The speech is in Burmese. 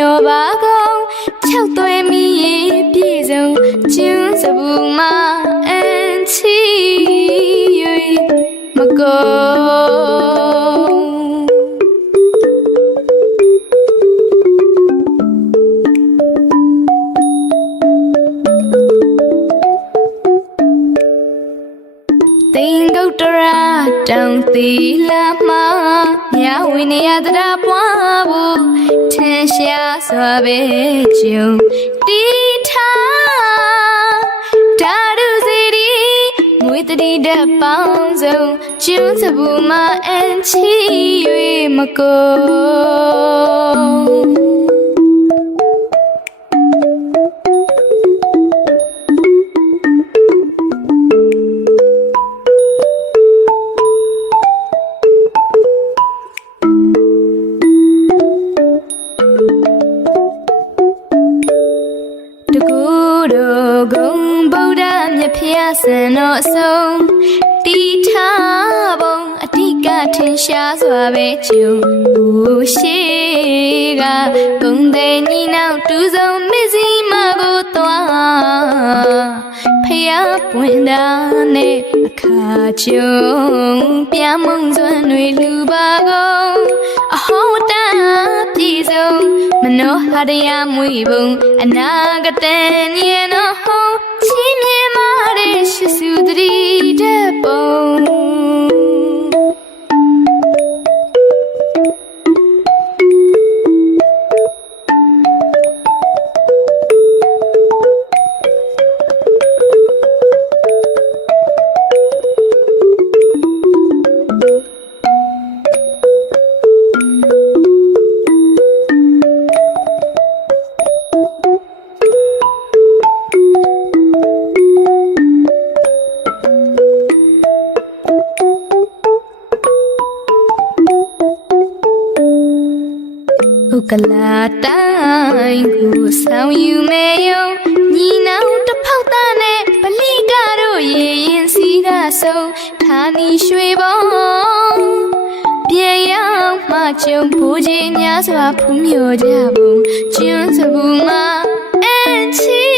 မြောပါကုန်၆သွဲမီပြေဆုံးကျင်းစဘူးမှာအန်ချီ၍မကုန်တင်ဂုတ်တရာတောင်သီလာမှာမြဝိနယတရာပွားဖို့ထင်ရှားစွာပဲကျုံတီထားဓာတုစီရီမွေတတိတဲ့ပေါင်းစုံကျင်းစဘူးမှာအန်ချီ၍မကုန်ဖျားစံတော့အစုံတီထားပုံအတိကထင်ရှားစွာပဲကျုံဘူးရှိကဂုံတဲ့ညီနောက်တူဆုံးမစ္စည်းမကိုသွားဖျားပွင့်တာနဲ့အခါကျုံပြမုံစွမ်းတွေလူပါကုန်အဟောတပြည်စုံမနောဟာတရားမွေပုံအနာဂတန်ရဲ့နော်ဟောချင်းမြင်မာတဲ့ရှိစုတရီတဲ့ပုံကလာတိုင်းကိုဆောင်ယူမေယုံညီနောင်တစ်ဖောက်သားနဲ့ပလီကတို့ရေရင်စီးတာဆုံးဌာနီရွှေဘုံပြေရောက်မှကျုံဘူကြီးများစွာဖူးမြော်ကြပုံကျင်းစဘူးမှာအန်ချီ